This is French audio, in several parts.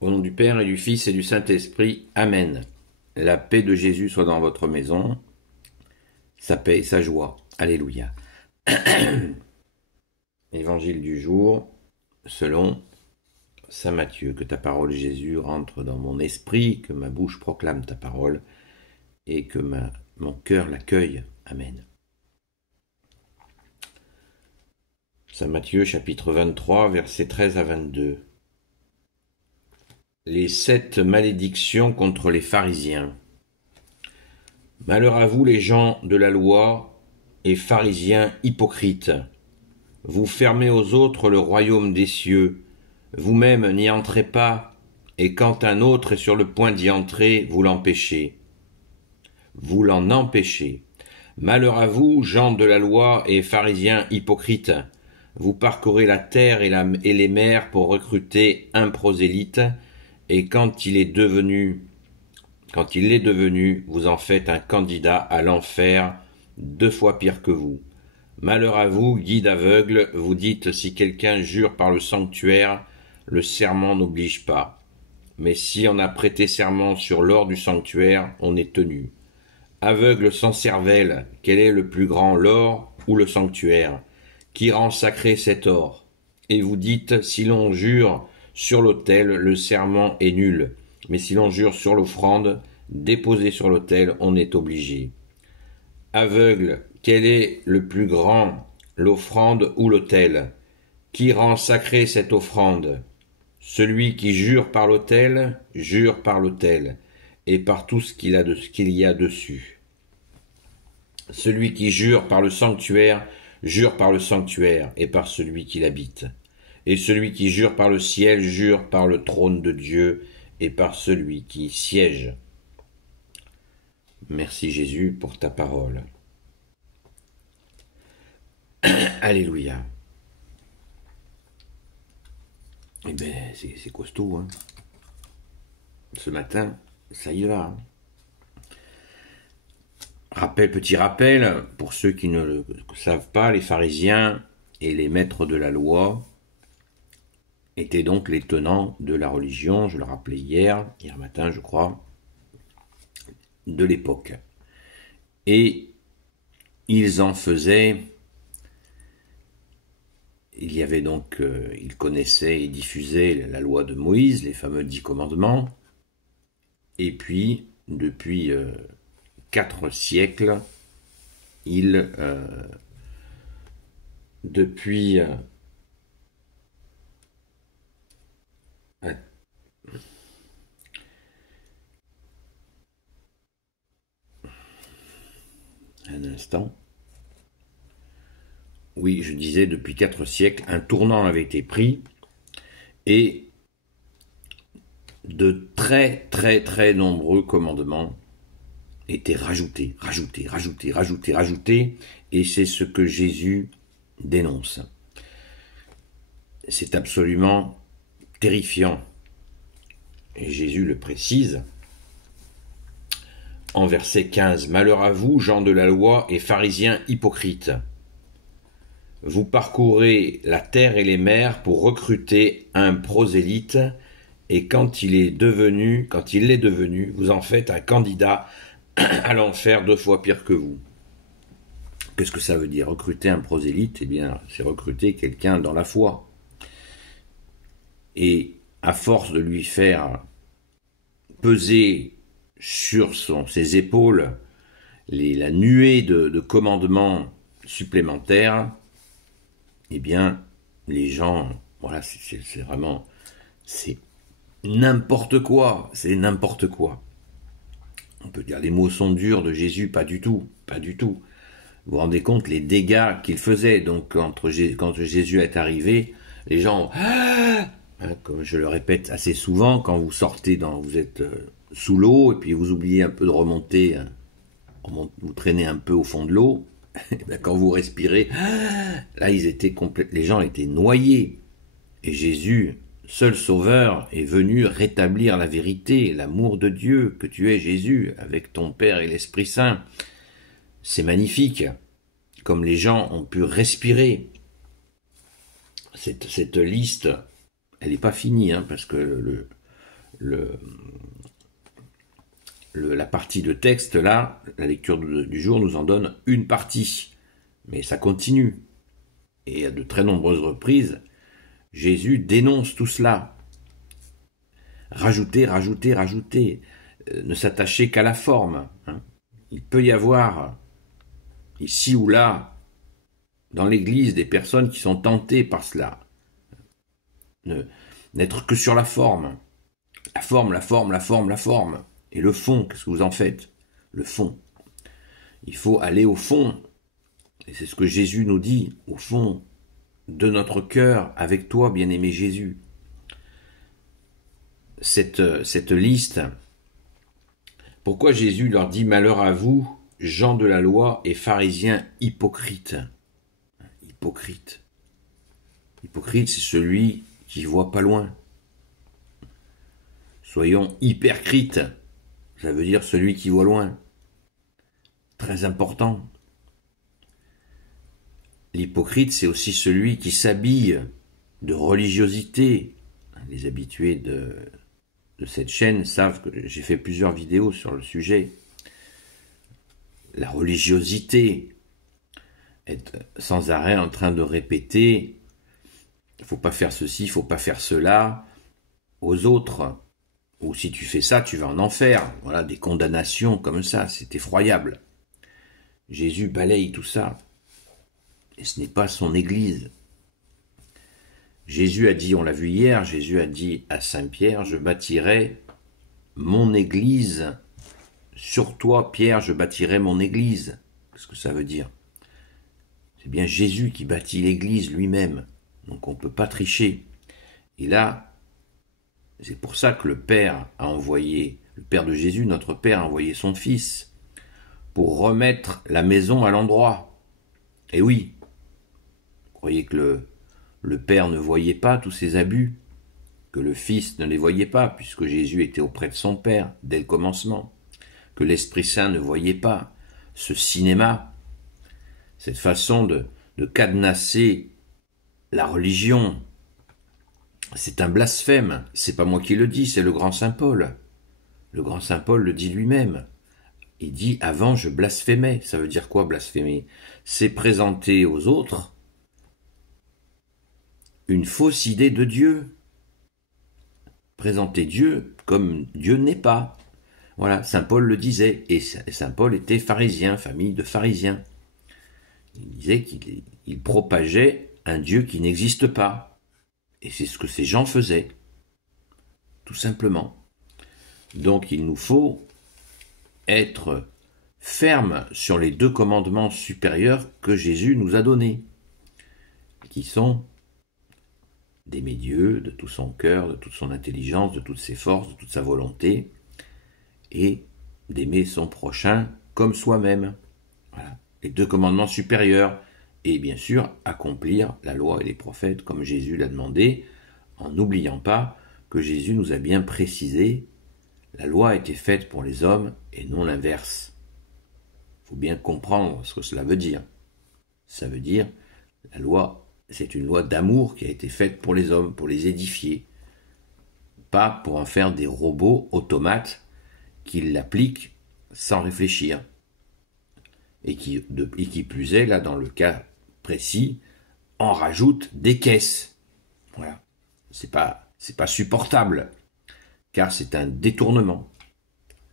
Au nom du Père et du Fils et du Saint-Esprit. Amen. La paix de Jésus soit dans votre maison, sa paix et sa joie. Alléluia. Évangile du jour, selon saint Matthieu. Que ta parole, Jésus, rentre dans mon esprit, que ma bouche proclame ta parole et que mon cœur l'accueille. Amen. Saint Matthieu, chapitre 23, versets 13 à 22. Les 7 malédictions contre les pharisiens. Malheur à vous, les gens de la loi et pharisiens hypocrites. Vous fermez aux autres le royaume des cieux. Vous-même n'y entrez pas, et quand un autre est sur le point d'y entrer, vous l'empêchez. Vous l'en empêchez. Malheur à vous, gens de la loi et pharisiens hypocrites. Vous parcourez la terre et les mers pour recruter un prosélyte, et quand il est devenu, vous en faites un candidat à l'enfer, 2 fois pire que vous. Malheur à vous, guides aveugles, vous dites si quelqu'un jure par le sanctuaire, le serment n'oblige pas. Mais si on a prêté serment sur l'or du sanctuaire, on est tenu. Aveugle sans cervelle, quel est le plus grand, l'or ou le sanctuaire? Qui rend sacré cet or? Et vous dites, si l'on jure sur l'autel, le serment est nul. Mais si l'on jure sur l'offrande, déposée sur l'autel, on est obligé. Aveugle, quel est le plus grand, l'offrande ou l'autel? Qui rend sacré cette offrande? Celui qui jure par l'autel, et par tout ce qu'il y a dessus. Celui qui jure par le sanctuaire, jure par le sanctuaire et par celui qui l'habite. Et celui qui jure par le ciel, jure par le trône de Dieu et par celui qui y siège. Merci Jésus pour ta parole. Alléluia. Eh bien, c'est costaud, hein. Ce matin, ça y va. Petit rappel, pour ceux qui ne le savent pas, les pharisiens et les maîtres de la loi étaient donc les tenants de la religion, je le rappelais hier matin je crois, de l'époque. Et ils en faisaient, ils connaissaient et diffusaient la loi de Moïse, les fameux 10 commandements, et puis depuis 4 siècles, depuis un instant. Oui, je disais, depuis 4 siècles, un tournant avait été pris et de très très très nombreux commandements étaient rajoutés, et c'est ce que Jésus dénonce. C'est absolument terrifiant. Et Jésus le précise en verset 15. Malheur à vous, gens de la loi et pharisiens hypocrites. Vous parcourez la terre et les mers pour recruter un prosélyte, et quand il est devenu, vous en faites un candidat à l'enfer 2 fois pire que vous. Qu'est-ce que ça veut dire, recruter un prosélyte? Eh bien, c'est recruter quelqu'un dans la foi. Et à force de lui faire peser sur ses épaules la nuée de commandements supplémentaires, eh bien, les gens, voilà, c'est vraiment, c'est n'importe quoi, On peut dire les mots sont durs de Jésus, pas du tout. Vous vous rendez compte les dégâts qu'il faisait. Donc quand Jésus est arrivé, les gens, comme je le répète assez souvent, quand vous sortez, vous êtes sous l'eau et puis vous oubliez un peu de remonter, vous traînez un peu au fond de l'eau. Quand vous respirez, là les gens étaient noyés. Et Jésus, seul sauveur, est venu rétablir la vérité, l'amour de Dieu que tu es, Jésus, avec ton Père et l'Esprit Saint. C'est magnifique, comme les gens ont pu respirer. Cette liste, elle n'est pas finie, parce que la partie de texte là, la lecture du jour nous en donne une partie, mais ça continue. Et à de très nombreuses reprises, Jésus dénonce tout cela. Rajouter, rajouter, rajouter, ne s'attacher qu'à la forme. Il peut y avoir, ici ou là, dans l'Église, des personnes qui sont tentées par cela. N'être que sur la forme. La forme, la forme, la forme, la forme. Et le fond, qu'est-ce que vous en faites? Le fond. Il faut aller au fond. Et c'est ce que Jésus nous dit, au fond de notre cœur, avec toi, bien-aimé Jésus. Cette liste, pourquoi Jésus leur dit « Malheur à vous, gens de la loi et pharisiens hypocrites ». Hypocrite. Hypocrite, c'est celui qui voit pas loin. Soyons hypercrites, ça veut dire celui qui voit loin. Très important. L'hypocrite, c'est aussi celui qui s'habille de religiosité. Les habitués de cette chaîne savent que j'ai fait plusieurs vidéos sur le sujet. La religiosité, être sans arrêt en train de répéter « il ne faut pas faire ceci, il ne faut pas faire cela » aux autres. Ou si tu fais ça, tu vas en enfer. Voilà, des condamnations comme ça, c'est effroyable. Jésus balaye tout ça. Et ce n'est pas son Église. Jésus a dit, on l'a vu hier, Jésus a dit à Saint-Pierre, je bâtirai mon Église. Sur toi, Pierre, je bâtirai mon Église. Qu'est-ce que ça veut dire? C'est bien Jésus qui bâtit l'Église lui-même. Donc on ne peut pas tricher. Et là, c'est pour ça que le Père de Jésus, notre Père, a envoyé son Fils pour remettre la maison à l'endroit. Et oui, vous croyez que le Père ne voyait pas tous ces abus, que le Fils ne les voyait pas, puisque Jésus était auprès de son Père dès le commencement, que l'Esprit Saint ne voyait pas ce cinéma, cette façon de cadenasser la religion. C'est un blasphème, c'est pas moi qui le dis, c'est le grand Saint Paul. Le grand Saint Paul le dit lui-même. Il dit « avant je blasphémais ». Ça veut dire quoi blasphémer? C'est présenter aux autres une fausse idée de Dieu. Présenter Dieu comme Dieu n'est pas. Voilà, Saint Paul le disait. Et Saint Paul était pharisien, famille de pharisiens. Il disait qu'il propageait un Dieu qui n'existe pas. Et c'est ce que ces gens faisaient, tout simplement. Donc il nous faut être fermes sur les 2 commandements supérieurs que Jésus nous a donnés, qui sont d'aimer Dieu de tout son cœur, de toute son intelligence, de toutes ses forces, de toute sa volonté, et d'aimer son prochain comme soi-même. Voilà, les 2 commandements supérieurs. Et bien sûr, accomplir la loi et les prophètes comme Jésus l'a demandé, en n'oubliant pas que Jésus nous a bien précisé, la loi a été faite pour les hommes et non l'inverse. Il faut bien comprendre ce que cela veut dire. Ça veut dire, la loi, c'est une loi d'amour qui a été faite pour les hommes, pour les édifier, pas pour en faire des robots automates qui l'appliquent sans réfléchir. Et qui plus est, là, dans le cas précis, en rajoute des caisses. Voilà. C'est pas supportable, car c'est un détournement.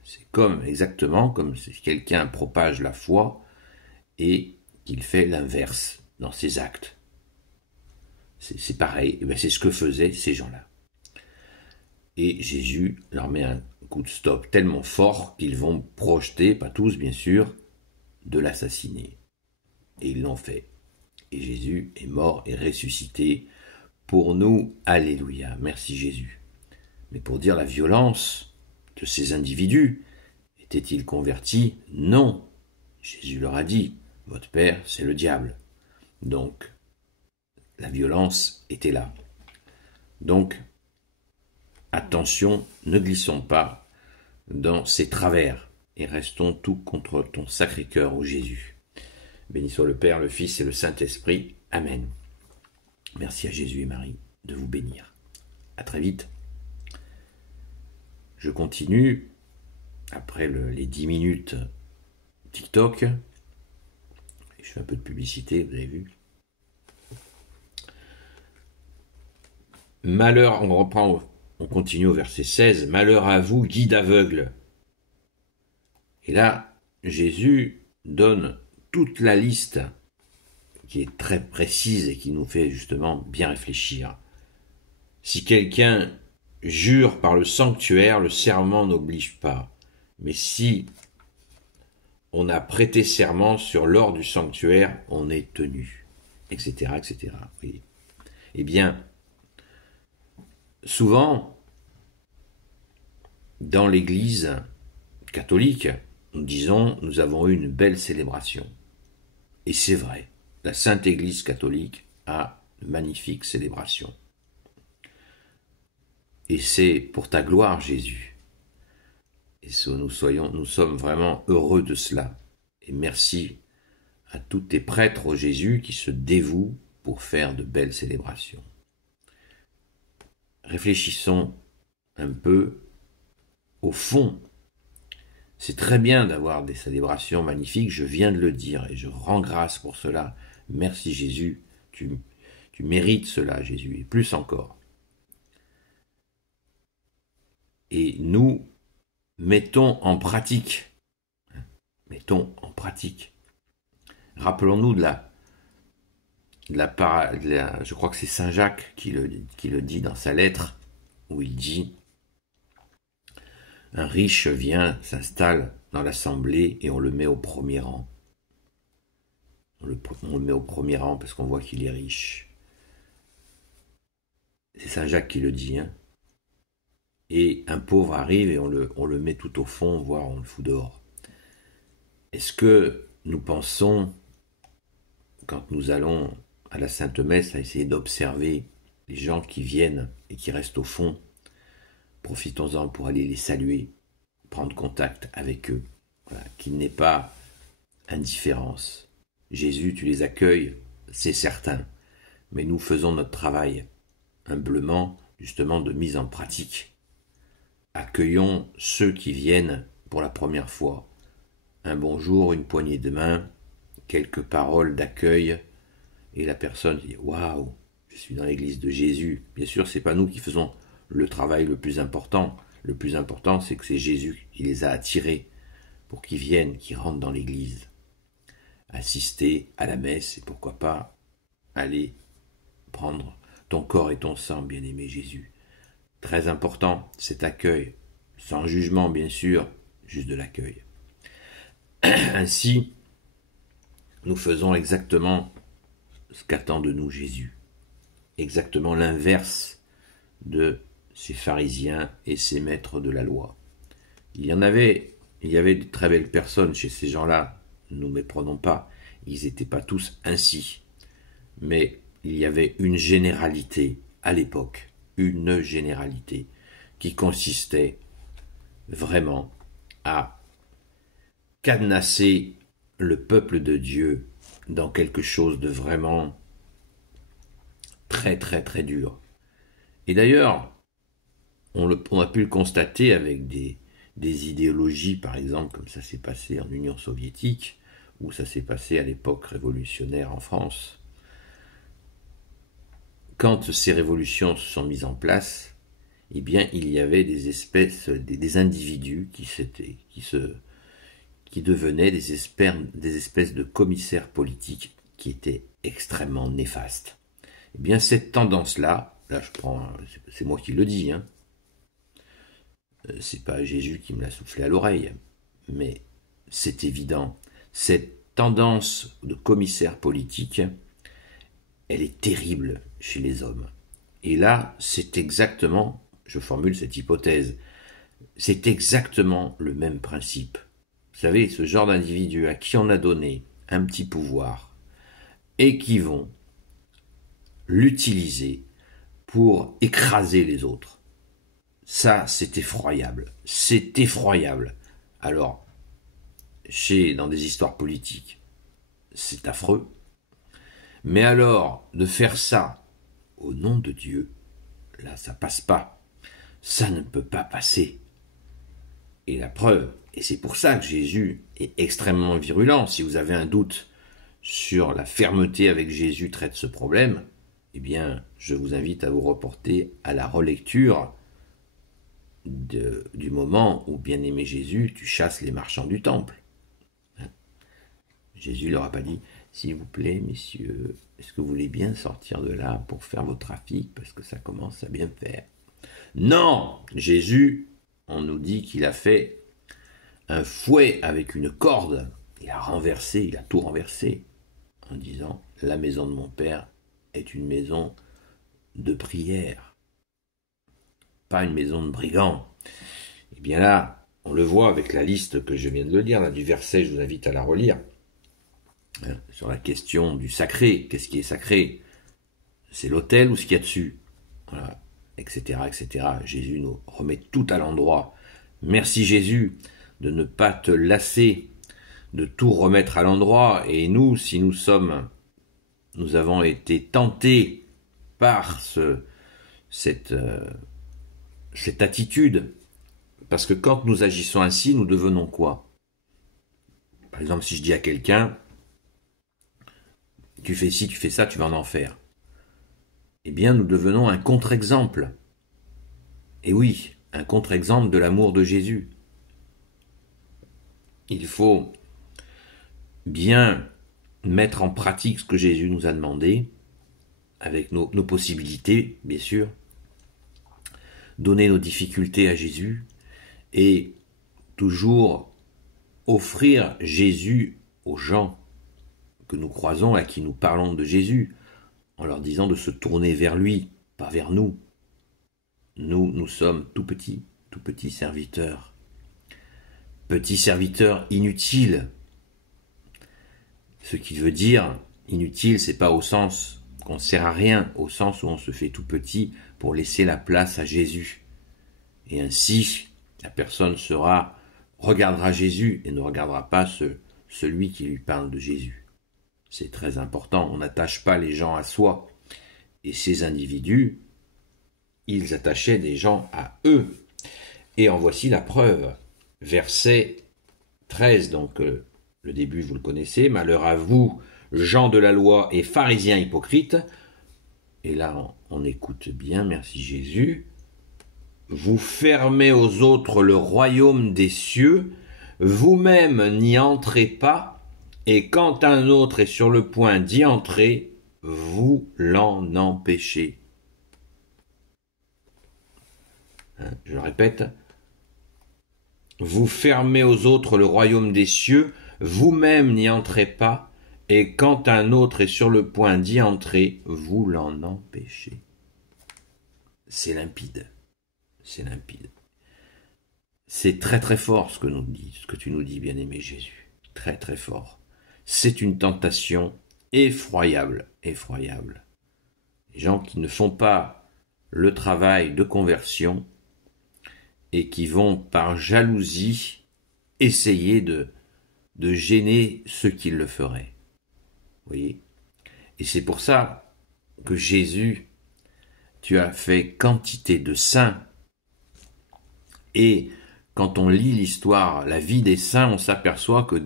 C'est exactement comme si quelqu'un propage la foi et qu'il fait l'inverse dans ses actes. C'est pareil, c'est ce que faisaient ces gens-là. Et Jésus leur met un coup de stop tellement fort qu'ils vont projeter, pas tous bien sûr, de l'assassiner. Et ils l'ont fait. Et Jésus est mort et ressuscité pour nous. Alléluia. Merci Jésus. Mais pour dire la violence de ces individus, étaient-ils convertis? Non. Jésus leur a dit, votre père, c'est le diable. Donc, la violence était là. Donc, attention, ne glissons pas dans ces travers. Et restons tout contre ton sacré cœur, ô Jésus. Béni soit le Père, le Fils et le Saint-Esprit. Amen. Merci à Jésus et Marie de vous bénir. À très vite. Je continue, après les 10 minutes TikTok, je fais un peu de publicité, vous avez vu. Malheur, on continue au verset 16, malheur à vous, guide aveugle. Et là, Jésus donne toute la liste qui est très précise et qui nous fait justement bien réfléchir. Si quelqu'un jure par le sanctuaire, le serment n'oblige pas. Mais si on a prêté serment sur l'or du sanctuaire, on est tenu, etc., etc. Oui. Eh bien, souvent, dans l'Église catholique, nous disons, nous avons eu une belle célébration. Et c'est vrai, la Sainte Église catholique a une magnifique célébration. Et c'est pour ta gloire, Jésus. Et nous sommes vraiment heureux de cela. Et merci à tous tes prêtres, ô Jésus, qui se dévouent pour faire de belles célébrations. Réfléchissons un peu au fond. C'est très bien d'avoir des célébrations magnifiques, je viens de le dire, et je rends grâce pour cela. Merci Jésus, tu mérites cela, Jésus, et plus encore. Et nous mettons en pratique. Rappelons-nous je crois que c'est Saint Jacques qui le dit dans sa lettre, où il dit « Un riche vient, s'installe dans l'assemblée et on le met au premier rang. » On le met au premier rang parce qu'on voit qu'il est riche. C'est Saint Jacques qui le dit, hein. Et un pauvre arrive et on le met tout au fond, voire on le fout dehors. Est-ce que nous pensons, quand nous allons à la Sainte Messe, à essayer d'observer les gens qui viennent et qui restent au fond, profitons-en pour aller les saluer, prendre contact avec eux, voilà, qu'il n'ait pas indifférence. Jésus, tu les accueilles, c'est certain, mais nous faisons notre travail humblement, justement, de mise en pratique. Accueillons ceux qui viennent pour la première fois. Un bonjour, une poignée de main, quelques paroles d'accueil, et la personne dit « Waouh, je suis dans l'église de Jésus ». Bien sûr, c'est pas nous qui faisons le travail le plus important. Le plus important, c'est que c'est Jésus qui les a attirés pour qu'ils viennent, qu'ils rentrent dans l'église, assister à la messe, et pourquoi pas aller prendre ton corps et ton sang, bien-aimé Jésus. Très important, cet accueil, sans jugement bien sûr, juste de l'accueil. Ainsi, nous faisons exactement ce qu'attend de nous Jésus. Exactement l'inverse de ces pharisiens et ces maîtres de la loi. Il y avait de très belles personnes chez ces gens-là, ne nous méprenons pas, ils n'étaient pas tous ainsi. Mais il y avait une généralité à l'époque, une généralité qui consistait vraiment à cadenasser le peuple de Dieu dans quelque chose de vraiment très très très dur. Et d'ailleurs, on a pu le constater avec des idéologies, par exemple, comme ça s'est passé en Union soviétique, ou ça s'est passé à l'époque révolutionnaire en France. Quand ces révolutions se sont mises en place, eh bien, il y avait des individus qui devenaient des espèces de commissaires politiques qui étaient extrêmement néfastes. Eh bien, cette tendance-là, c'est moi qui le dis, hein, c'est pas Jésus qui me l'a soufflé à l'oreille, mais c'est évident, cette tendance de commissaire politique, elle est terrible chez les hommes. Et là, c'est exactement, je formule cette hypothèse, c'est exactement le même principe. Vous savez, ce genre d'individus à qui on a donné un petit pouvoir et qui vont l'utiliser pour écraser les autres. Ça, c'est effroyable. C'est effroyable. Alors, dans des histoires politiques, c'est affreux. Mais alors, de faire ça au nom de Dieu, là, ça passe pas. Ça ne peut pas passer. Et la preuve, et c'est pour ça que Jésus est extrêmement virulent, si vous avez un doute sur la fermeté avec Jésus traite ce problème, eh bien, je vous invite à vous reporter à la relecture du moment où, bien-aimé Jésus, tu chasses les marchands du temple. Jésus leur a pas dit, s'il vous plaît, messieurs, est-ce que vous voulez bien sortir de là pour faire vos trafics, parce que ça commence à bien faire. Non, Jésus, on nous dit qu'il a fait un fouet avec une corde. Il a tout renversé, en disant, la maison de mon père est une maison de prière, pas une maison de brigands. Et bien là, on le voit avec la liste que je viens de le lire, là, du verset, je vous invite à la relire, sur la question du sacré. Qu'est-ce qui est sacré? C'est l'autel ou ce qu'il y a dessus? Voilà, etc., etc. Jésus nous remet tout à l'endroit. Merci Jésus de ne pas te lasser, de tout remettre à l'endroit. Et nous, si nous avons été tentés par cette attitude, parce que quand nous agissons ainsi, nous devenons quoi? Par exemple, si je dis à quelqu'un, tu fais ci, tu fais ça, tu vas en enfer. Eh bien, nous devenons un contre-exemple. Et oui, un contre-exemple de l'amour de Jésus. Il faut bien mettre en pratique ce que Jésus nous a demandé, avec nos possibilités, bien sûr, donner nos difficultés à Jésus, et toujours offrir Jésus aux gens que nous croisons, à qui nous parlons de Jésus, en leur disant de se tourner vers lui, pas vers nous. Nous sommes tout petits serviteurs. Petits serviteurs inutiles. Ce qui veut dire, inutile, c'est pas au sens qu'on ne sert à rien, au sens où on se fait tout petit pour laisser la place à Jésus. Et ainsi, la personne regardera Jésus et ne regardera pas celui qui lui parle de Jésus. C'est très important, on n'attache pas les gens à soi. Et ces individus, ils attachaient des gens à eux. Et en voici la preuve. Verset 13, donc le début vous le connaissez. Malheur à vous, gens de la loi et pharisiens hypocrites. Et là, on écoute bien, merci Jésus. Vous fermez aux autres le royaume des cieux, vous-même n'y entrez pas, et quand un autre est sur le point d'y entrer, vous l'en empêchez. Je le répète. Vous fermez aux autres le royaume des cieux, vous-même n'y entrez pas, et quand un autre est sur le point d'y entrer, vous l'en empêchez. C'est limpide. C'est limpide. C'est très très fort ce que tu nous dis, bien-aimé Jésus. Très très fort. C'est une tentation effroyable, effroyable. Les gens qui ne font pas le travail de conversion et qui vont par jalousie essayer de gêner ceux qui le feraient. Vous voyez? Et c'est pour ça que Jésus, tu as fait quantité de saints. Et quand on lit l'histoire, la vie des saints, on s'aperçoit que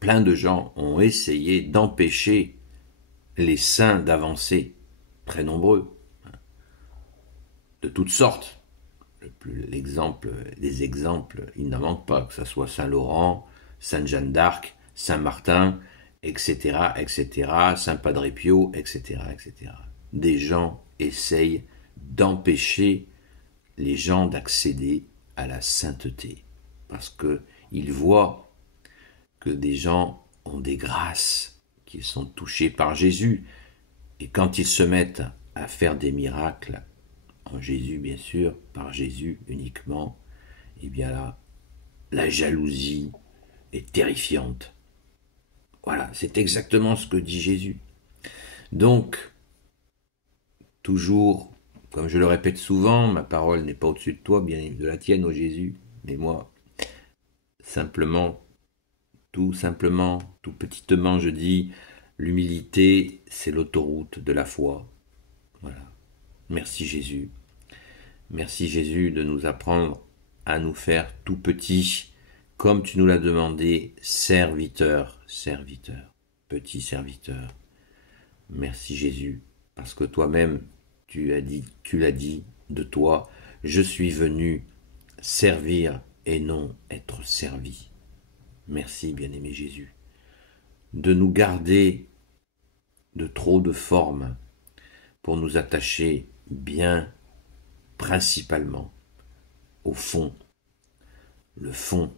plein de gens ont essayé d'empêcher les saints d'avancer, très nombreux, de toutes sortes. Les exemples, il n'en manque pas, que ce soit Saint Laurent, Sainte Jeanne d'Arc, Saint Martin, etc., etc., Saint Padre Pio, etc., etc. Des gens essayent d'empêcher les gens d'accéder à la sainteté, parce qu'ils voient que des gens ont des grâces, qu'ils sont touchés par Jésus, et quand ils se mettent à faire des miracles, en Jésus bien sûr, par Jésus uniquement, et bien là, la jalousie est terrifiante. Voilà, c'est exactement ce que dit Jésus. Donc, toujours, comme je le répète souvent, ma parole n'est pas au-dessus de toi, bien de la tienne, ô Jésus, mais moi, tout petitement, je dis, l'humilité, c'est l'autoroute de la foi. Voilà. Merci Jésus. Merci Jésus de nous apprendre à nous faire tout petits, comme tu nous l'as demandé, serviteur, serviteur, petit serviteur. Merci Jésus, parce que toi-même, tu l'as dit de toi, je suis venu servir et non être servi. Merci, bien-aimé Jésus, de nous garder de trop de formes pour nous attacher bien principalement au fond. Le fond,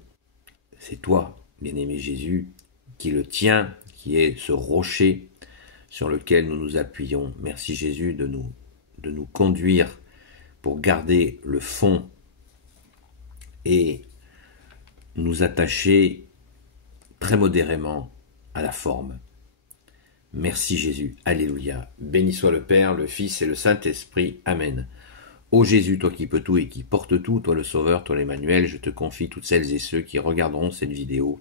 c'est toi, bien-aimé Jésus, qui le tient, qui est ce rocher sur lequel nous nous appuyons. Merci Jésus de nous conduire pour garder le fond et nous attacher très modérément à la forme. Merci Jésus. Alléluia. Béni soit le Père, le Fils et le Saint-Esprit. Amen. Ô Jésus, toi qui peux tout et qui portes tout, toi le Sauveur, toi l'Emmanuel, je te confie toutes celles et ceux qui regarderont cette vidéo,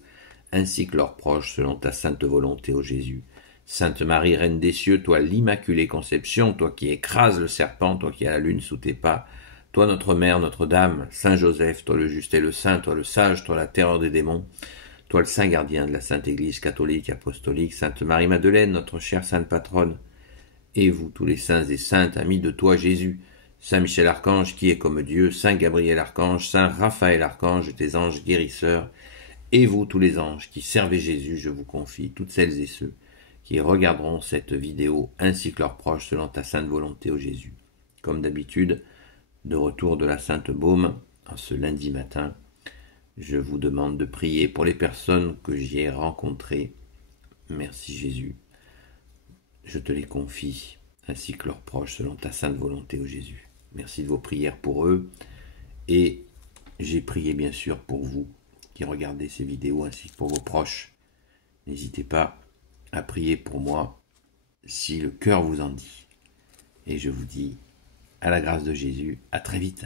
ainsi que leurs proches, selon ta sainte volonté, ô Jésus. Sainte Marie, Reine des cieux, toi l'Immaculée Conception, toi qui écrases le serpent, toi qui as la lune sous tes pas, toi notre Mère, Notre-Dame, Saint Joseph, toi le juste et le saint, toi le sage, toi la terreur des démons, toi le saint gardien de la Sainte Église catholique, apostolique, Sainte Marie-Madeleine, notre chère sainte patronne, et vous tous les saints et saintes, amis de toi Jésus, Saint Michel Archange qui est comme Dieu, Saint Gabriel Archange, Saint Raphaël Archange, tes anges guérisseurs, et vous tous les anges qui servez Jésus, je vous confie toutes celles et ceux qui regarderont cette vidéo ainsi que leurs proches selon ta sainte volonté, ô Jésus. Comme d'habitude, de retour de la Sainte Baume, en ce lundi matin, je vous demande de prier pour les personnes que j'y ai rencontrées. Merci Jésus. Je te les confie, ainsi que leurs proches, selon ta sainte volonté, ô Jésus. Merci de vos prières pour eux. Et j'ai prié bien sûr pour vous qui regardez ces vidéos, ainsi que pour vos proches. N'hésitez pas à prier pour moi si le cœur vous en dit. Et je vous dis, à la grâce de Jésus, à très vite.